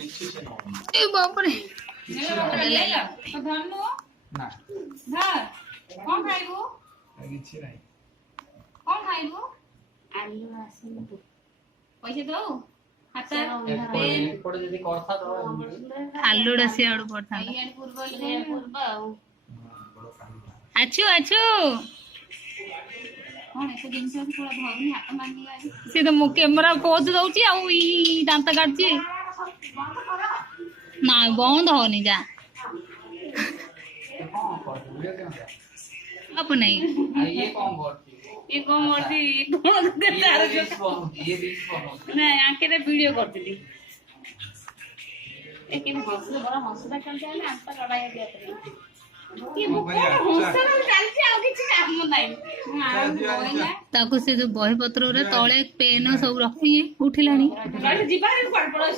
ए बाप रे ले लो तो धनु ना धर कौन खाइबो କିଛି ନାହିଁ कौन खाइबो आलू आसन तो पैसे दो हाता ଏପଟେ ଯଦି କଥା ତ ଆଲୁଡା ସିଆଡୁ ପଡଥାନ୍ତା ଇଆଡେ ପୂର୍ବ ଆଉ ଆଛୁ ଆଛୁ କଣ ଏତେ ଜିନିଷ ଅଛି ପୁରା ଧରୁନି ହାତ ମାନିଗଲାଣି ସେ ତ ମୁଁ କ୍ୟାମେରା ପୋଜ ଦଉଛି ଆଉ ଇ ଦାନ୍ତ କାଟୁଛି ନାଇଁ ବନ୍ଦ ହଉନି ଯା अब नहीं ये कौन करती ये कौन करती कौन करता है ये बीच पर नहीं आंखें रे वीडियो करती थी लेकिन हंसले बड़ा हंसदा चल जाए ना अंत लड़ाई दिया ये बुक हंसदा चलती आउ किछि काम नहीं ताको से जो बही पत्र रे तळे पेन सब रखी उठिलानी जिबारी पड़ पड़ो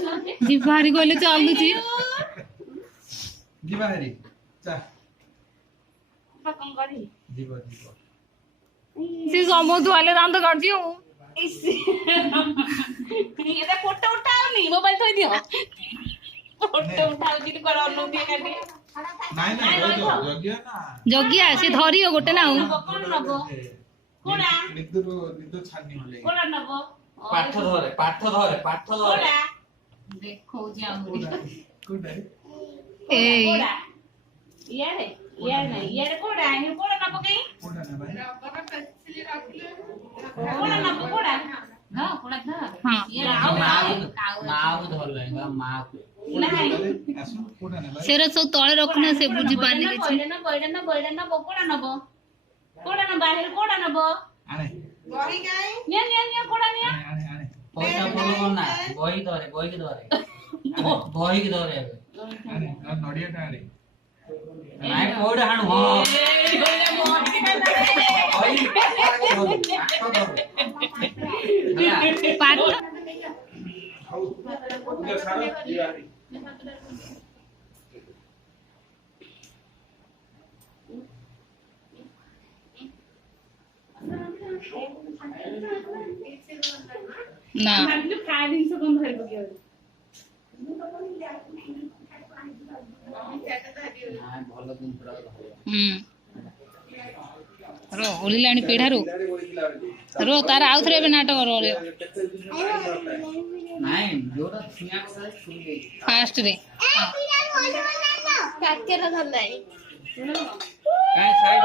जिबारी गले चालुची जिबारी चा कौन करी जीव जीव से समोद वाले दांत काटती हूं ये तो फोटो उठाओ नहीं मोबाइल थोई दियो फोटो उठाओ जी कर अनु दिए काटी नहीं नहीं जगिया ना जगिया से धरियो गोटे ना कौन नबो कोडा निदु छानी होले कोडा नबो पाठ धरे कोडा देखो जाऊ कोडा ए कोडा यारे यार नहीं यार कोडा है कोडा नबो कहीं कोडा ना भाई कोडा नबो कोडा ना कोडा था हां ये आओ माऊ धर लेगा माऊ नहीं आसु कोडा ना भाई सेरा सब तळे रखना से बुझी पानी के छी बैठा ना कोडा नबो कोडा ना बाहर कोडा नबो आने बही गाय निया कोडा निया आने आने पैसा बोलो ना बही के धरे बही के धरे आने नडिया टा रे नाइ कोडा हाणु हो पाठ उधर सारा यारी ना मतलब खाए दिन से कौन धर गयो ଭଲ ଦିନ ପୁରା रो ओलिलाणी पेढ़ारू रो तार आउ थरे नाटक रो ନାଇଁ ଯୋରା ସ୍ନାକ୍ସ ଛୁଇ ଦେଇ फास्ट रे କାକେର ଧରଲାଣି କାଇଁ ସାଇଡ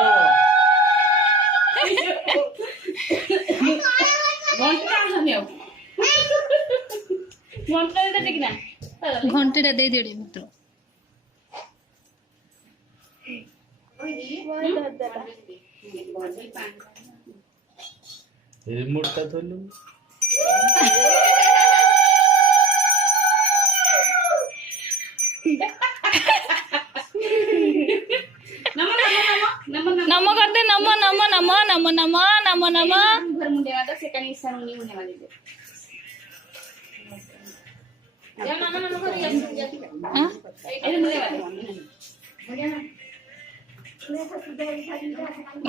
ଘଣ୍ଟା ଆଣନି ଆଉ ଘଣ୍ଟା ଦେ देखना घंटीटा दे दियो मित्र रिमोट टा धरलु नम कर दे नम नम नम नम नम नम नम घर मुंडे वाला सेकंड ईसा नहीं होने वाली है या मामा मामा को रिया जाती है हां ए मुंडे वाले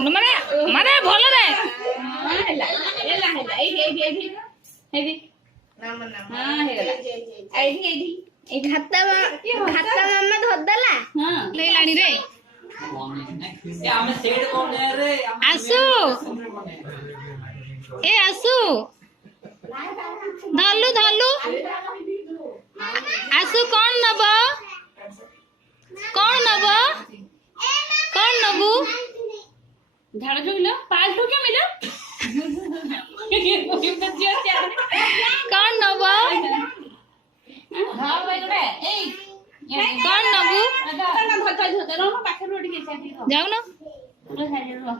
माने माने भलो रे हेला ए नम हां हेला ए खाता मामा धरदला हां ले लाणी रे ए हमें सेट कोन है रे आसु ए आसु धलु धलु आसु कौन नब झाड़ जो मिला पाल तो क्या मिला कौन नब हां भाई गोटे ए कौन नबु ना धर रो पाखे रोटी के साथी रो जाऊ ना रो साइड रो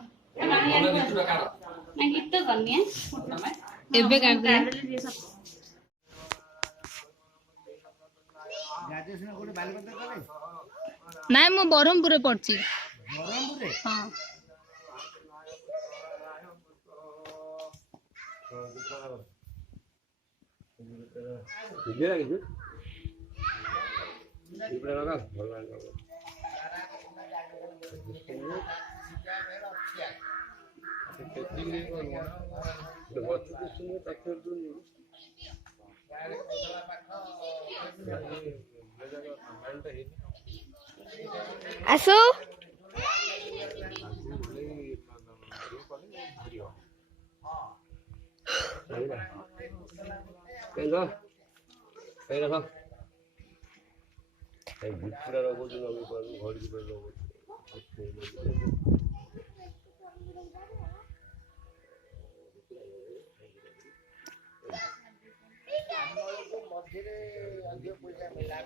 ना गीत तो करनी है फोटो में एबे काट दे ग्रेजुएशन कोले बालकता करे नाइ मु बरहमपुर रे पढ़ची बरहमपुर रे हां ठीक है कि इपड़े लगा भल लगा टेस्टिंग रे को तो बहुत कुछ सुनो तक तो ଆସୁ କେନ କେନ ରଖ এই ଗୁପୁରା ଲଗଉଛୁ ଲଗେଇ ପାରୁ ଘଡ଼ିକି ପାଇଁ ଲଗଉଛୁ ମଝିରେ ଅଧିକ ପଇସା ମିଳିଲା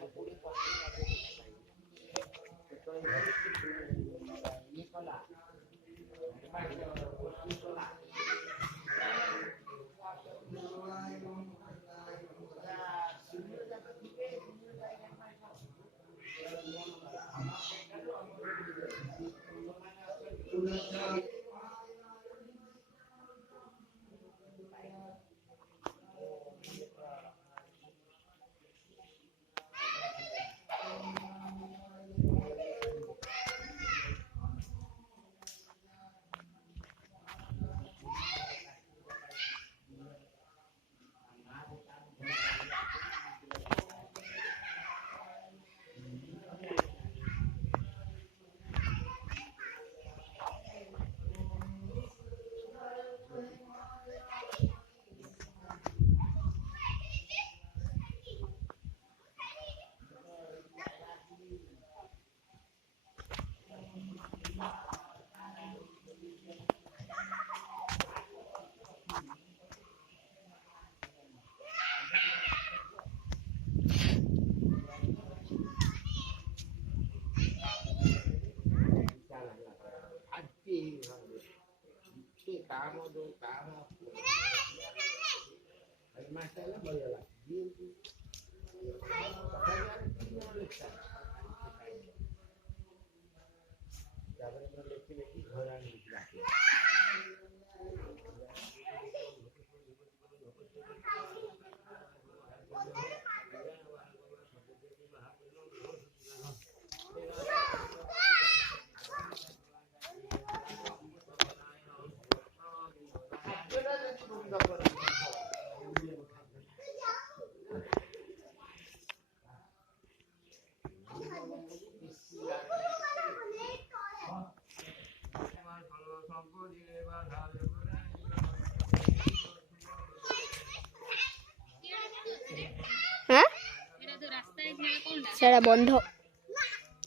ସେଟା ବନ୍ଧ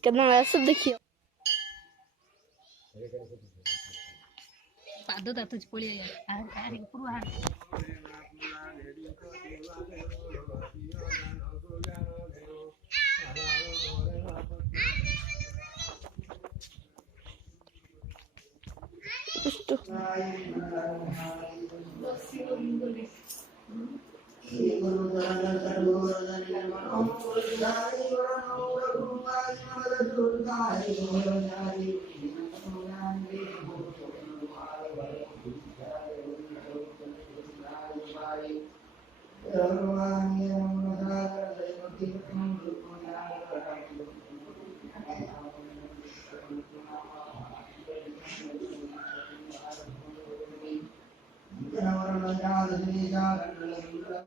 କେମନ ଆସ ଦେଖିବ ପାଦ ତାତୁଛି ପଳେଇ ଆରେ ଉପରୁ ଆହାର ପୁଷ୍ଟ